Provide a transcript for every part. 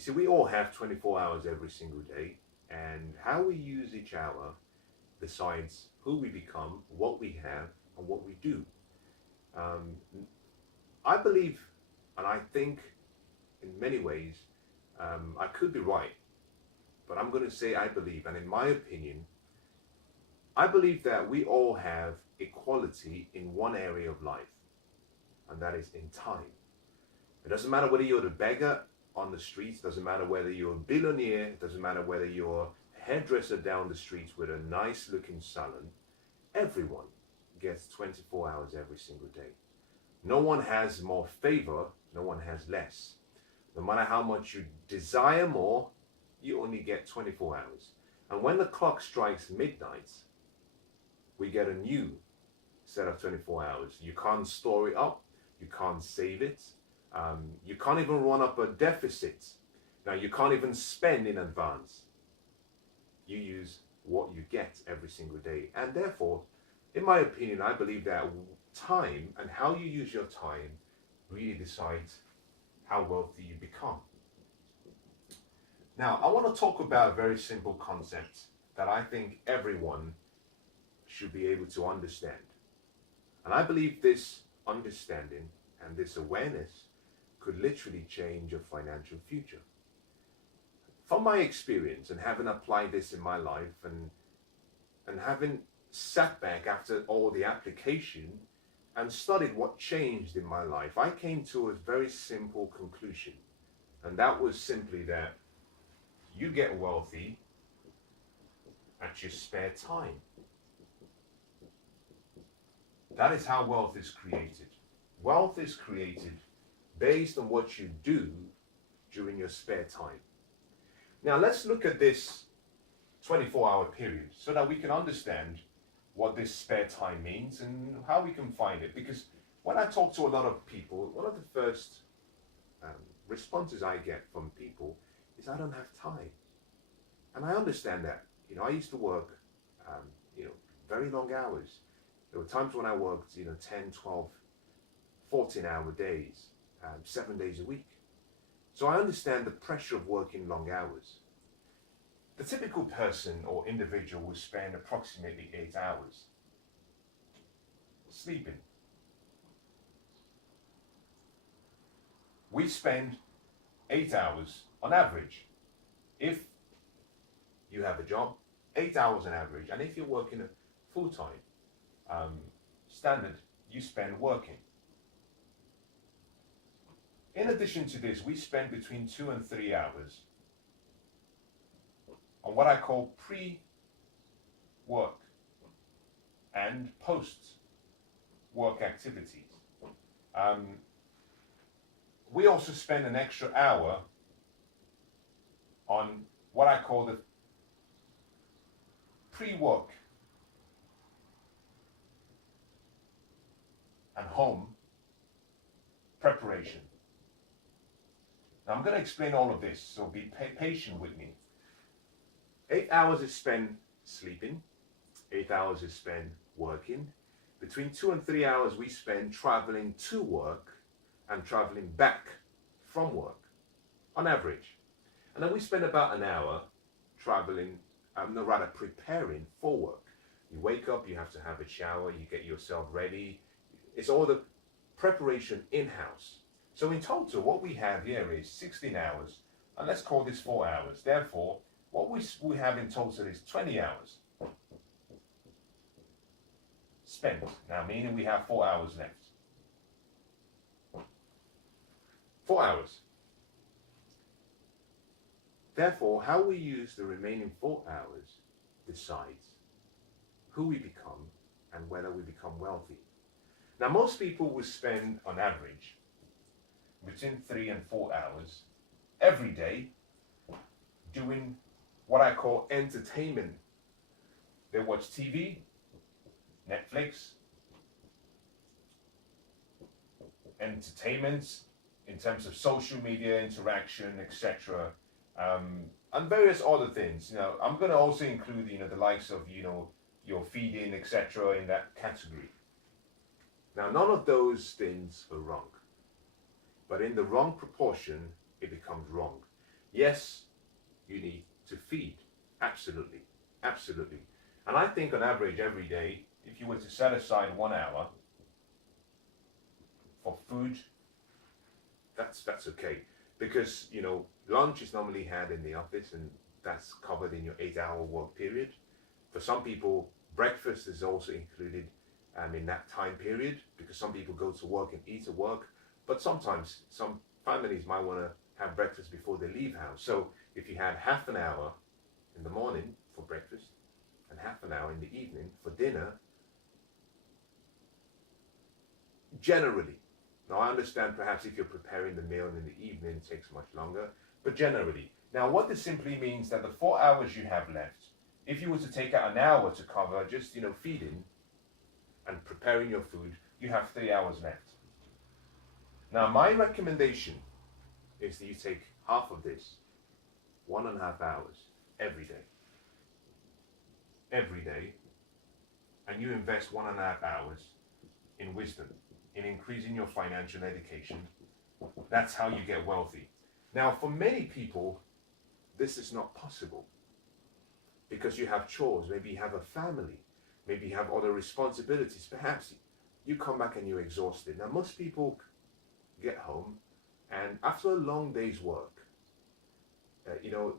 You see, we all have 24 hours every single day, and how we use each hour decides who we become, what we have, and what we do. Um, I believe, and I think in many ways, I could be right, but I'm going to say I believe, and in my opinion, I believe that we all have equality in one area of life, and that is in time. It doesn't matter whether you're the beggar on the streets, doesn't matter whether you're a billionaire, it doesn't matter whether you're a hairdresser down the streets with a nice looking salon. Everyone gets 24 hours every single day. No one has more favor, no one has less. No matter how much you desire more, you only get 24 hours. And when the clock strikes midnight, we get a new set of 24 hours. You can't store it up, you can't save it, you can't even run up a deficit. Now, you can't even spend in advance. You use what you get every single day. And therefore, in my opinion, I believe that time and how you use your time really decides how wealthy you become. Now, I want to talk about a very simple concept that I think everyone should be able to understand. And I believe this understanding and this awareness could literally change your financial future. From my experience and having applied this in my life and having sat back after all the application and studied what changed in my life, I came to a very simple conclusion. And that was simply that you get wealthy at your spare time. That is how wealth is created. Wealth is created based on what you do during your spare time. Now let's look at this 24-hour period so that we can understand what this spare time means and how we can find it. Because when I talk to a lot of people, one of the first responses I get from people is, I don't have time. And I understand that. I used to work, very long hours. There were times when I worked, 10, 12, 14-hour days, 7 days a week. So I understand the pressure of working long hours. The typical person or individual will spend approximately 8 hours sleeping. We spend 8 hours on average. If you have a job, 8 hours on average. And if you're working full-time, standard, you spend working. In addition to this, we spend between 2 and 3 hours on what I call pre-work and post-work activities. We also spend an extra hour on what I call the pre-work and home preparation. Now I'm going to explain all of this, so be patient with me. 8 hours is spent sleeping, 8 hours is spent working. Between 2 and 3 hours we spend traveling to work and traveling back from work, on average. And then we spend about an hour traveling, preparing for work. You wake up, you have to have a shower, you get yourself ready. It's all the preparation in-house. So in total, what we have here is 16 hours, and let's call this 4 hours. Therefore, what we have in total is 20 hours spent. Now, meaning we have 4 hours left. 4 hours. Therefore, how we use the remaining 4 hours decides who we become and whether we become wealthy. Now, most people will spend, on average, between 3 and 4 hours every day doing what I call entertainment. They watch TV, Netflix, entertainment in terms of social media interaction, etc., and various other things. I'm going to also include, the likes of, your feeding, etc., in that category. Now, none of those things are wrong, but in the wrong proportion, it becomes wrong. Yes, you need to feed. Absolutely. Absolutely. And I think on average every day, if you were to set aside 1 hour for food, that's okay. Because, lunch is normally had in the office and that's covered in your 8 hour work period. For some people, breakfast is also included in that time period because some people go to work and eat at work. But sometimes some families might want to have breakfast before they leave house. So if you had half an hour in the morning for breakfast and half an hour in the evening for dinner, generally, now I understand perhaps if you're preparing the meal in the evening it takes much longer, but generally. Now what this simply means that the 4 hours you have left, if you were to take out an hour to cover just, feeding and preparing your food, you have 3 hours left. Now my recommendation is that you take half of this, 1.5 hours, every day, and you invest 1.5 hours in wisdom, in increasing your financial education. That's how you get wealthy. Now, for many people, this is not possible because you have chores, maybe you have a family, maybe you have other responsibilities. Perhaps you come back and you're exhausted. Now, most people get home and after a long day's work,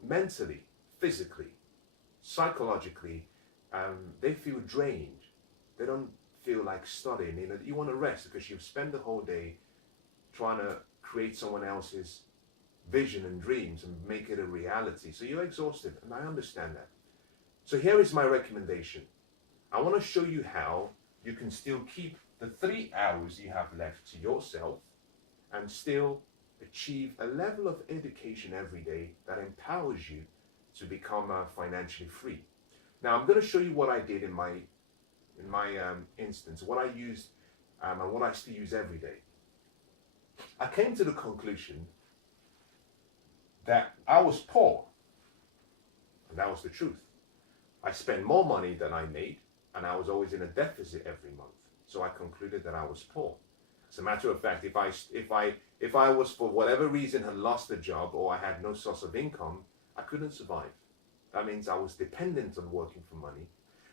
mentally, physically, psychologically, they feel drained. They don't feel like studying. You want to rest because you've spent the whole day trying to create someone else's vision and dreams and make it a reality. So you're exhausted, and I understand that. So here is my recommendation. I want to show you how you can still keep the 3 hours you have left to yourself and still achieve a level of education every day that empowers you to become financially free. Now I'm going to show you what I did in my instance, what I used and what I still use every day. I came to the conclusion that I was poor, and that was the truth. I spent more money than I made, and I was always in a deficit every month. So I concluded that I was poor. As a matter of fact, if I was for whatever reason had lost a job or I had no source of income, I couldn't survive. That means I was dependent on working for money.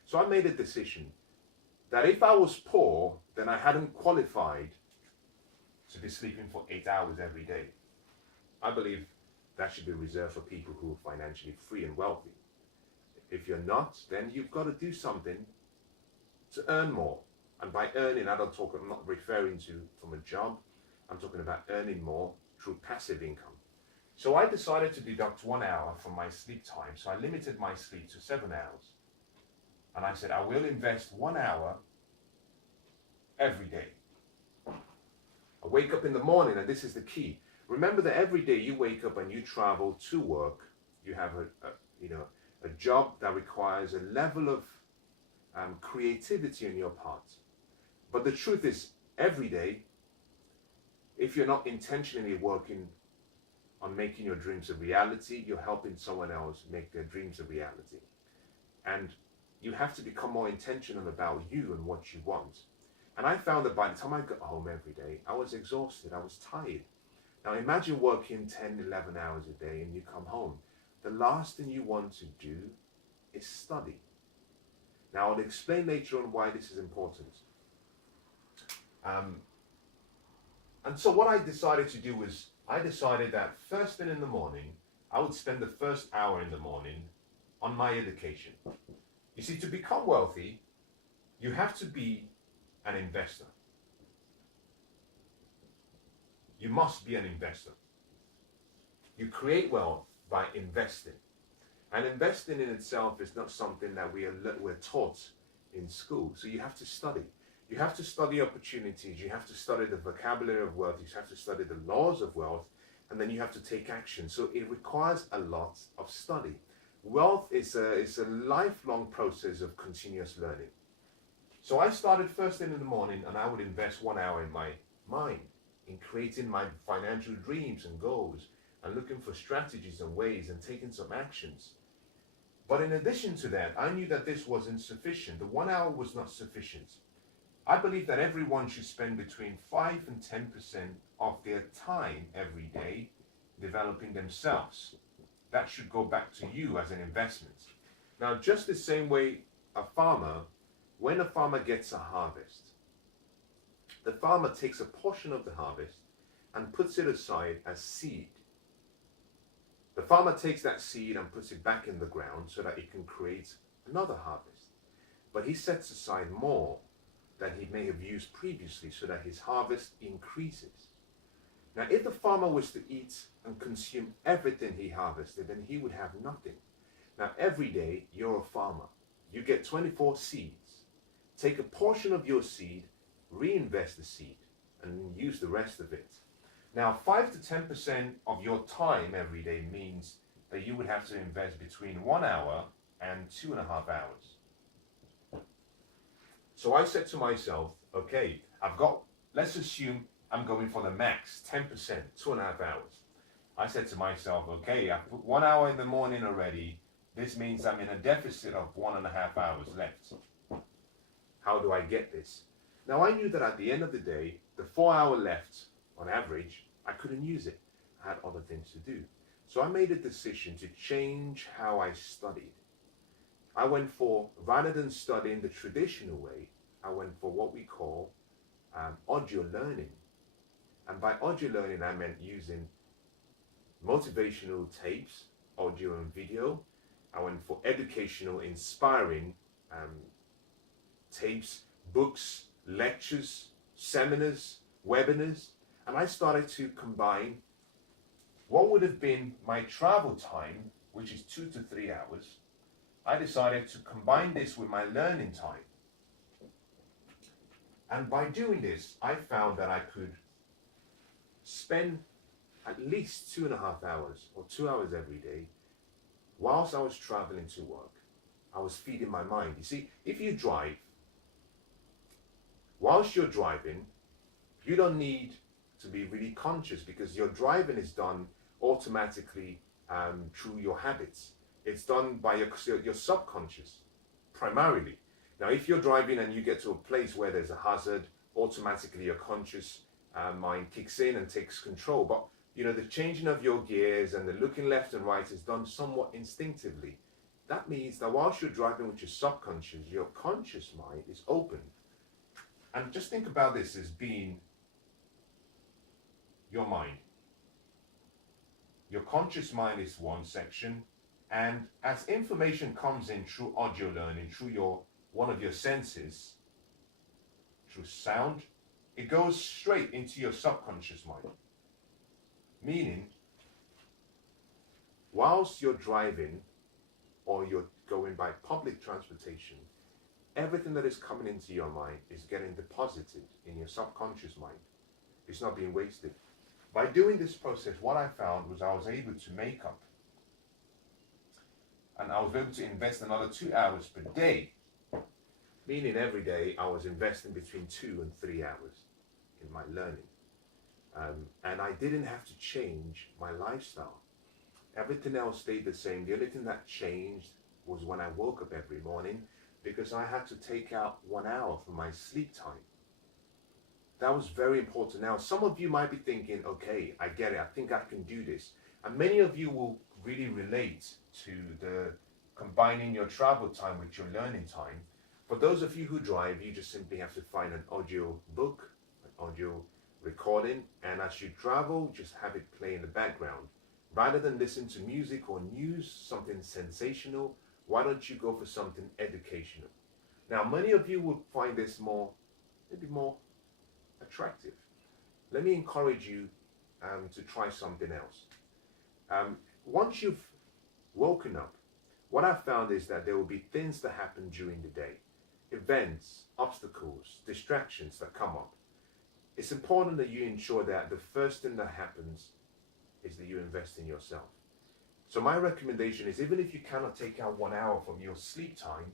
So I made a decision that if I was poor, then I hadn't qualified to be sleeping for 8 hours every day. I believe that should be reserved for people who are financially free and wealthy. If you're not, then you've got to do something to earn more. And by earning, I'm not referring to from a job. I'm talking about earning more through passive income. So I decided to deduct 1 hour from my sleep time. So I limited my sleep to 7 hours. And I said, I will invest 1 hour every day. I wake up in the morning, and this is the key. Remember that every day you wake up and you travel to work. You have a job that requires a level of creativity on your part. But the truth is, every day, if you're not intentionally working on making your dreams a reality, you're helping someone else make their dreams a reality. And you have to become more intentional about you and what you want. And I found that by the time I got home every day, I was exhausted, I was tired. Now imagine working 10, 11 hours a day and you come home. The last thing you want to do is study. Now I'll explain later on why this is important. And so what I decided to do was, I decided that first thing in the morning, I would spend the first hour in the morning on my education. You see, to become wealthy, you have to be an investor. You must be an investor. You create wealth by investing. And investing in itself is not something that we're taught in school. So you have to study. You have to study opportunities. You have to study the vocabulary of wealth. You have to study the laws of wealth. And then you have to take action. So it requires a lot of study. Wealth is a lifelong process of continuous learning. So I started first thing in the morning, and I would invest 1 hour in my mind, in creating my financial dreams and goals, and looking for strategies and ways and taking some actions. But in addition to that, I knew that this wasn't sufficient. The 1 hour was not sufficient. I believe that everyone should spend between 5 and 10% of their time every day developing themselves. that should go back to you as an investment. Now, just the same way when a farmer gets a harvest, the farmer takes a portion of the harvest and puts it aside as seed. The farmer takes that seed and puts it back in the ground so that it can create another harvest. But he sets aside more than he may have used previously so that his harvest increases. Now, if the farmer was to eat and consume everything he harvested, then he would have nothing. Now, every day you're a farmer. You get 24 seeds. Take a portion of your seed, reinvest the seed, and use the rest of it. Now, 5 to 10% of your time every day means that you would have to invest between 1 hour and 2.5 hours. So I said to myself, okay, let's assume I'm going for the max, 10%, 2.5 hours. I said to myself, okay, I put 1 hour in the morning already. This means I'm in a deficit of 1.5 hours left. How do I get this? Now, I knew that at the end of the day, the 4 hour left, on average, I couldn't use it. I had other things to do. So I made a decision to change how I studied. I went for, rather than studying the traditional way, I went for what we call audio learning. And by audio learning, I meant using motivational tapes, audio and video. I went for educational, inspiring tapes, books, lectures, seminars, webinars. And I started to combine what would have been my travel time, which is 2 to 3 hours. I decided to combine this with my learning time. And by doing this, I found that I could spend at least 2.5 hours or 2 hours every day whilst I was traveling to work. I was feeding my mind. You see, if you drive, whilst you're driving, you don't need to be really conscious because your driving is done automatically through your habits. It's done by your subconscious, primarily. Now, if you're driving and you get to a place where there's a hazard, automatically your conscious mind kicks in and takes control. But, the changing of your gears and the looking left and right is done somewhat instinctively. That means that whilst you're driving with your subconscious, your conscious mind is open. And just think about this as being your mind. Your conscious mind is one section, and as information comes in through audio learning, through one of your senses, through sound, it goes straight into your subconscious mind. Meaning, whilst you're driving or you're going by public transportation, everything that is coming into your mind is getting deposited in your subconscious mind. It's not being wasted. By doing this process, what I found was I was able to make up. And I was able to invest another 2 hours per day. Meaning every day I was investing between 2 and 3 hours in my learning. And I didn't have to change my lifestyle. Everything else stayed the same. The only thing that changed was when I woke up every morning, because I had to take out 1 hour from my sleep time. That was very important. Now, some of you might be thinking, okay, I get it. I think I can do this. And many of you will really relate to the combining your travel time with your learning time. For those of you who drive, you just simply have to find an audio book, an audio recording, and as you travel, just have it play in the background. Rather than listen to music or news, something sensational, why don't you go for something educational? Now, many of you will find this maybe more attractive. Let me encourage you to try something else. Once you've woken up, what I've found is that there will be things that happen during the day. Events, obstacles, distractions that come up. It's important that you ensure that the first thing that happens is that you invest in yourself. So my recommendation is, even if you cannot take out 1 hour from your sleep time,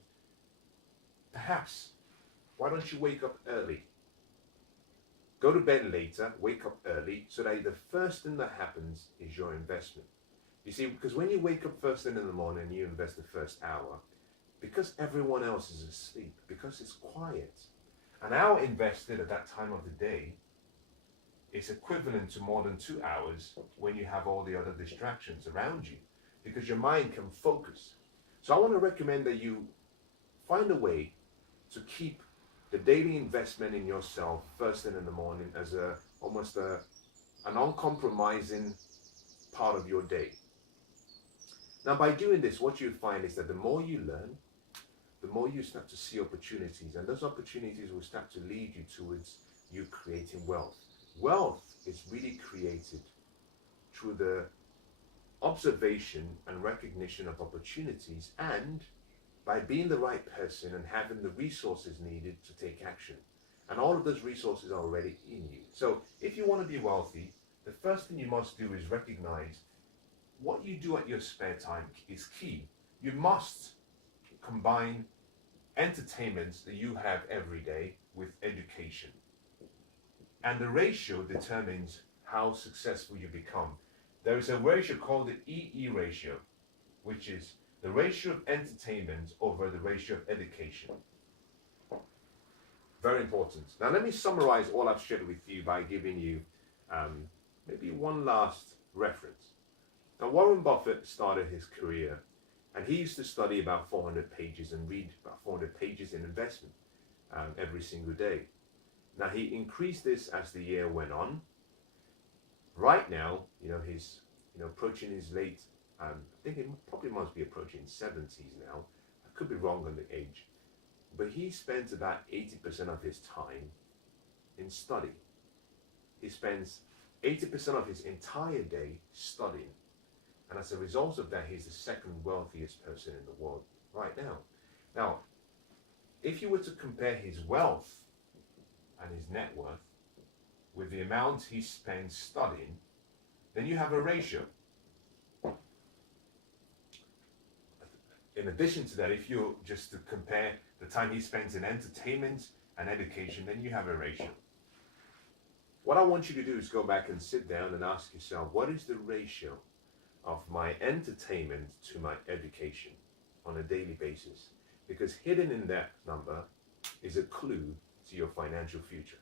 perhaps, why don't you wake up early? Go to bed later, wake up early, so that the first thing that happens is your investment. You see, because when you wake up first thing in the morning and you invest the first hour, because everyone else is asleep, because it's quiet, an hour invested at that time of the day is equivalent to more than 2 hours when you have all the other distractions around you. because your mind can focus. So I want to recommend that you find a way to keep the daily investment in yourself first thing in the morning as almost an uncompromising part of your day. Now, by doing this, what you find is that the more you learn, the more you start to see opportunities, and those opportunities will start to lead you towards you creating wealth. Wealth is really created through the observation and recognition of opportunities, and by being the right person and having the resources needed to take action. And all of those resources are already in you. So if you want to be wealthy, the first thing you must do is recognize what you do at your spare time is key. You must combine entertainments that you have every day with education. And the ratio determines how successful you become. There is a ratio called the EE ratio, which is the ratio of entertainment over the ratio of education. Very important. Now let me summarize all I've shared with you by giving you maybe one last reference. Now Warren Buffett started his career, and he used to study about 400 pages and read about 400 pages in investment every single day. Now he increased this as the year went on. Right now, he's approaching his late, I think it probably must be approaching 70s now. I could be wrong on the age, but he spends about 80% of his time in study. He spends 80% of his entire day studying. And as a result of that, he's the second wealthiest person in the world right now. Now, if you were to compare his wealth and his net worth with the amount he spends studying, then you have a ratio. In addition to that, if you just to compare the time he spends in entertainment and education, then you have a ratio. What I want you to do is go back and sit down and ask yourself, what is the ratio of my entertainment to my education on a daily basis? Because hidden in that number is a clue to your financial future.